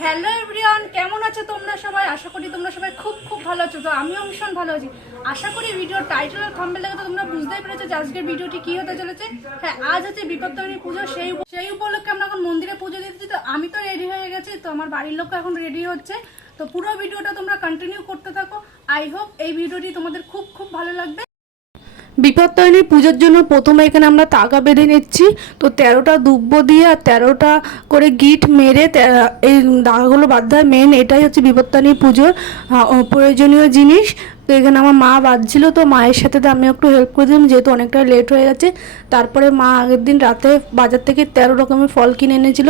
Hello everyone, কেমন আছো তোমরা সবাই? আশা করি তোমরা সবাই খুব খুব ভালো আছো। তো আমিও ভীষণ ভালো আছি। আশা করি ভিডিওর টাইটেল আর থাম্বেল দেখে তোমরা বুঝতেই পেরেছ যে আজকের ভিডিওটি কি হতে চলেছে। হ্যাঁ আজ হচ্ছে বিপত্তারিণী পুজো, সেই সেই উপলক্ষে আমরা এখন মন্দিরে পুজো দিতেছি তো আমি তো রেডি হয়ে গেছি, তো আমার বাড়ির লোক এখন রেডি হচ্ছে। তো পুরো ভিডিওটা তোমরা কন্টিনিউ করতে থাকো। আই হোপ এই ভিডিওটি তোমাদের খুব খুব ভালো লাগবে। বিপত্তারিণী পুজোর জন্য প্রথমে এখানে আমরা তাগা বেঁধে নিচ্ছি। তো তেরোটা দুব্ব দিয়ে আর তেরোটা করে গিট মেরে এই দাগাগুলো বাঁধতে হয় মেন এটাই হচ্ছে বিপত্তারিণী পুজোর প্রয়োজনীয় জিনিস। তো এখানে আমার মা বাঁধছিল তো মায়ের সাথে তো আমি একটু হেল্প করে দিলাম, যেহেতু অনেকটা লেট হয়ে গেছে। তারপরে মা আগের দিন রাতে বাজার থেকে তেরো রকমের ফল কিনে এনেছিল।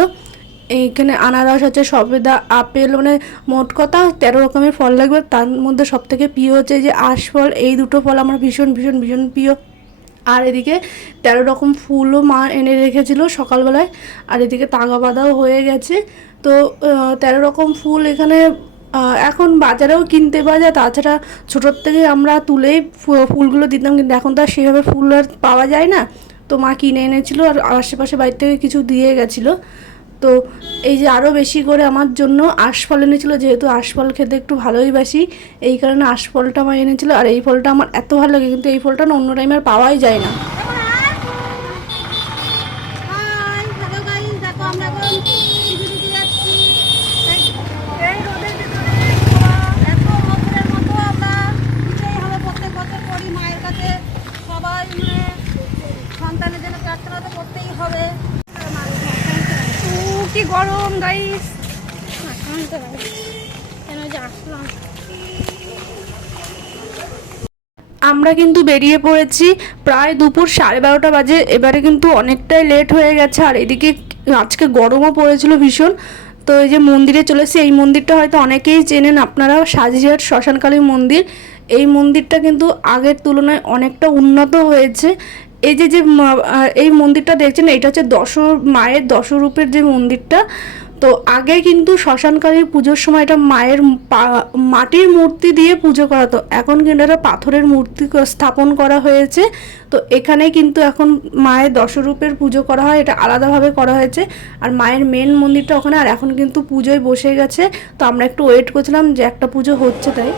এইখানে আনারস আছে, সবেদা, আপেল মানে মোট কথা তেরো রকমের ফল লাগবে। তার মধ্যে সব থেকে প্রিয় হচ্ছে যে আশফল এই দুটো ফল আমার ভীষণ ভীষণ ভীষণ প্রিয়। আর এদিকে তেরো রকম ফুলও মা এনে রেখেছিল সকালবেলায়। আর এদিকে তাগা বাঁধাও হয়ে গেছে। তো তেরো রকম ফুল এখানে এখন বাজারেও কিনতে পাওয়া যায়। তাছাড়া ছোটোর থেকে আমরা তুলেই ফুলগুলো দিতাম, কিন্তু এখন তো আর সেভাবে ফুল আর পাওয়া যায় না। তো মা কিনে এনেছিল আর আশেপাশে বাড়ি থেকে কিছু দিয়ে গেছিল। তো এই যে আরও বেশি করে আমার জন্য আশফল এনেছিলো, যেহেতু আশফল খেতে একটু ভালোই বাসি, এই কারণে আশফলটা আমার এনেছিলো। আর এই ফলটা আমার এত ভালো লাগে, কিন্তু এই ফলটা না অন্য টাইমে আর পাওয়াই যায় না হাই হ্যালো গাইস দেখো আমরা এখন টিভি দিতে যাচ্ছি এই রোদের ভিতরে এত রোদের মতো আমরা দিতেই হবে প্রত্যেক বছর করি মায়ের কাছে সবাই মানে সন্তানের জন্য প্রার্থনা তো করতেই হবে ও কি গরম গাইস কেন যে আসলাম আমরা কিন্তু বেরিয়ে পড়েছি। প্রায় দুপুর সাড়ে বারোটা বাজে। এবারে কিন্তু অনেকটাই লেট হয়ে গেছে। আর এদিকে আজকে গরমও পড়েছিল ভীষণ। তো এই যে মন্দিরে চলেছি এই মন্দিরটা হয়তো অনেকেই চেনেন। আপনারা সাজিয়ার শ্মশানকালী মন্দির। এই মন্দিরটা কিন্তু আগের তুলনায় অনেকটা উন্নত হয়েছে। এই যে যে এই মন্দিরটা দেখছেন এটা হচ্ছে দশ মায়ের দশরূপের যে মন্দিরটা। তো আগে কিন্তু শ্মশানকালীর পুজোর সময় এটা মায়ের মাটির মূর্তি দিয়ে পুজো করাতো এখন কিন্তু এটা পাথরের মূর্তি স্থাপন করা হয়েছে। তো এখানে কিন্তু এখন মায়ের দশরূপের পুজো করা হয়, এটা আলাদাভাবে করা হয়েছে। আর মায়ের মেন মন্দিরটা ওখানে, আর এখন কিন্তু পুজোয় বসে গেছে। তো আমরা একটু ওয়েট করছিলাম যে একটা পুজো হচ্ছে তাই।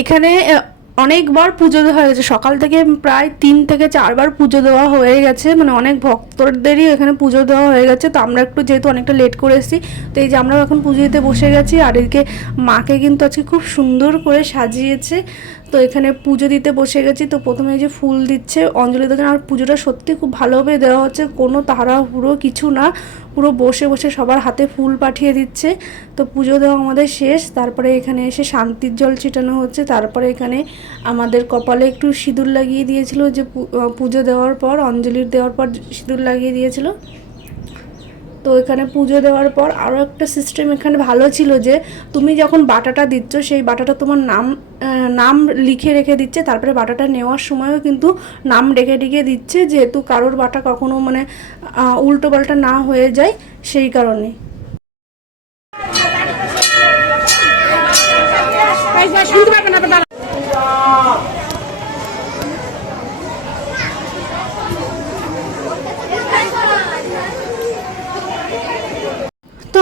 এখানে অনেকবার পুজো দেওয়া হয়ে গেছে। সকাল থেকে প্রায় তিন থেকে চারবার পুজো দেওয়া হয়ে গেছে। মানে অনেক ভক্তদেরই এখানে পুজো দেওয়া হয়ে গেছে। তো আমরা একটু যেহেতু অনেকটা লেট করে এসেছি, তো এই যে আমরা এখন পুজো দিতে বসে গেছি। আর এদিকে মাকে কিন্তু আজকে খুব সুন্দর করে সাজিয়েছে। তো এখানে পুজো দিতে বসে গেছি। তো প্রথমে এই যে ফুল দিচ্ছে, অঞ্জলি দেওয়ার। আর পুজোটা সত্যি খুব ভালোভাবে দেওয়া হচ্ছে। কোনো তাড়াহুড়ো কিছু না। পুরো বসে বসে সবার হাতে ফুল পাঠিয়ে দিচ্ছে। তো পুজো দেওয়া আমাদের শেষ, তারপরে এখানে এসে শান্তির জল ছিটানো হচ্ছে। তারপরে এখানে আমাদের কপালে একটু সিঁদুর লাগিয়ে দিয়েছিল যে পুজো দেওয়ার পর, অঞ্জলির দেওয়ার পর সিঁদুর লাগিয়ে দিয়েছিল। তো এখানে পুজো দেওয়ার পর আরও একটা সিস্টেম এখানে ভালো ছিল যে, তুমি যখন বাটাটা দিচ্ছ, সেই বাটাটা তোমার নাম নাম লিখে রেখে দিচ্ছে, তারপরে বাটাটা নেওয়ার সময়ও কিন্তু নাম রেখে ডেকে দিচ্ছে, যেহেতু কারোর বাটা কখনো মানে উল্টো পাল্টা না হয়ে যায়, সেই কারণে পারবে না তো দাঁড়া। তো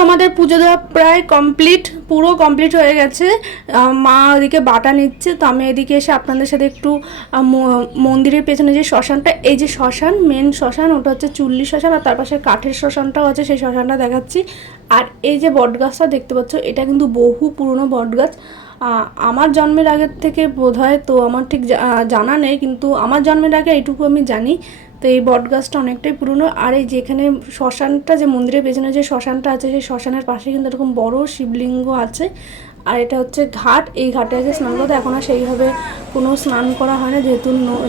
আমাদের পুজো দেওয়া প্রায় কমপ্লিট পুরো কমপ্লিট হয়ে গেছে। মা ওদিকে বাটা নিচ্ছে, তো আমি এদিকে এসে আপনাদের সাথে একটু মন্দিরের পেছনে যে শ্মশানটা, এই যে শ্মশান মেন শ্মশান, ওটা হচ্ছে চুল্লি শ্মশান, আর তার পাশে কাঠের শ্মশানটাও আছে, সেই শ্মশানটা দেখাচ্ছি। আর এই যে বটগাছটা দেখতে পাচ্ছ, এটা কিন্তু বহু পুরনো বটগাছ। আমার জন্মের আগের থেকে বোধ হয় তো আমার ঠিক জানা নেই, কিন্তু আমার জন্মের আগে এইটুকু আমি জানি। তো এই বটগাছটা অনেকটাই পুরনো। আর এই যেখানে শ্মশানটা, যে মন্দিরের পেছনে যে শ্মশানটা আছে, সেই শ্মশানের পাশে কিন্তু এরকম বড় শিবলিঙ্গ আছে। আর এটা হচ্ছে ঘাট। এই ঘাটে আছে স্নান করতে। এখন আর সেইভাবে কোনো স্নান করা হয় না, যেহেতু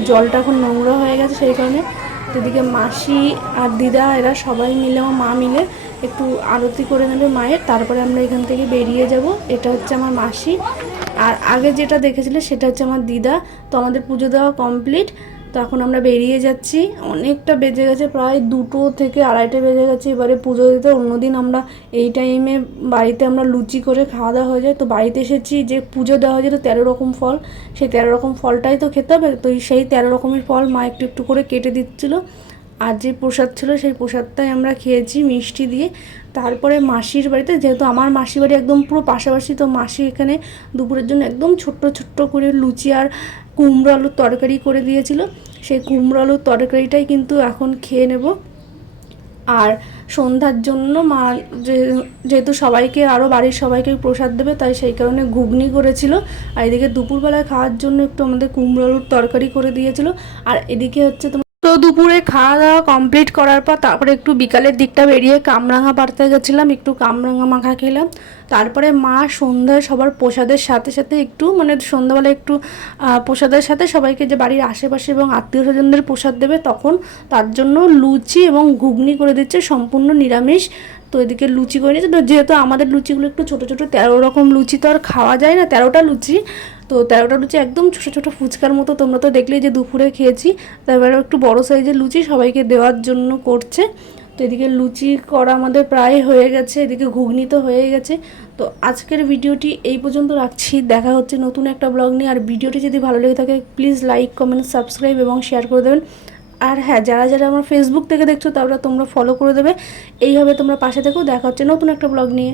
জলটা এখন নোংরা হয়ে গেছে সেই কারণে। এদিকে মাসি আর দিদা, এরা সবাই মিলে মা মিলে একটু আরতি করে নেবে মায়ের, তারপরে আমরা এখান থেকে বেরিয়ে যাব। এটা হচ্ছে আমার মাসি। আর আগে যেটা দেখেছিলে সেটা হচ্ছে আমার দিদা। তো আমাদের পুজো দেওয়া কমপ্লিট। তো এখন আমরা বেরিয়ে যাচ্ছি। অনেকটা বেজে গেছে, প্রায় দুটো থেকে আড়াইটে বেজে গেছে। এবারে পুজো দিতে অন্যদিন আমরা এই টাইমে বাড়িতে আমরা লুচি করে খাওয়া দাওয়া হয়ে যায়। তো বাড়িতে এসেছি যে পুজো দেওয়া হয়েছে তো তেরো রকম ফল। সেই তেরো রকম ফলটাই তো খেতে হবে। তো সেই তেরো রকমের ফল মা একটু একটু করে কেটে দিচ্ছিল। আর যে প্রসাদ ছিল সেই প্রসাদটাই আমরা খেয়েছি মিষ্টি দিয়ে। তারপরে মাসির বাড়িতে, যেহেতু আমার মাসির বাড়ি একদম পুরো পাশাপাশি, তো মাসি এখানে দুপুরের জন্য একদম ছোট্ট ছোট্ট করে লুচি আর কুমড়ো আলুর তরকারি করে দিয়েছিল। সেই কুমড়ো আলুর তরকারিটাই কিন্তু এখন খেয়ে নেব। আর সন্ধ্যার জন্য মা যেহেতু সবাইকে আরও বাড়ির সবাইকে প্রসাদ দেবে, তাই সেই কারণে ঘুগনি করেছিল। আর এদিকে দুপুরবেলায় খাওয়ার জন্য একটু আমাদের কুমড়ো আলুর তরকারি করে দিয়েছিল। আর এদিকে হচ্ছে তোমার দুপুরে খাওয়া দাওয়া কমপ্লিট করার পর তারপরে একটু বিকালের দিকটা বেরিয়ে কামরাঙা পাড়তে গেছিলাম, একটু কামরাঙা মাখা খেলাম। তারপরে মা সন্ধ্যায় সবার প্রসাদের সাথে সাথে একটু মানে সন্ধ্যাবেলা একটু প্রসাদের সাথে সবাইকে যে বাড়ির আশেপাশে এবং আত্মীয় স্বজনদের প্রসাদ দেবে তখন তার জন্য লুচি এবং ঘুগনি করে দিচ্ছে, সম্পূর্ণ নিরামিষ। তো এদিকে লুচি করে নিয়েছে। তো যেহেতু আমাদের লুচিগুলো একটু ছোটো ছোটো, তেরো রকম লুচি তো আর খাওয়া যায় না, তেরোটা লুচি। তো তেরোটা লুচি একদম ছোটো ছোটো ফুচকার মতো, তোমরা তো দেখলেই যে দুপুরে খেয়েছি। তারপরে একটু বড় সাইজের লুচি সবাইকে দেওয়ার জন্য করছে। তো এদিকে লুচি করা আমাদের প্রায় হয়ে গেছে, এদিকে ঘুগনি তো হয়ে গেছে। তো আজকের ভিডিওটি এই পর্যন্ত রাখছি, দেখা হচ্ছে নতুন একটা ব্লগ নিয়ে। আর ভিডিওটি যদি ভালো লেগে থাকে প্লিজ লাইক কমেন্ট সাবস্ক্রাইব এবং শেয়ার করে দেবেন। আর হ্যাঁ যারা যারা আমার ফেসবুক থেকে দেখছ, তারা তোমরা ফলো করে দেবে। এইভাবে তোমরা পাশে থেকেও দেখা হচ্ছে নতুন একটা ব্লগ নিয়ে।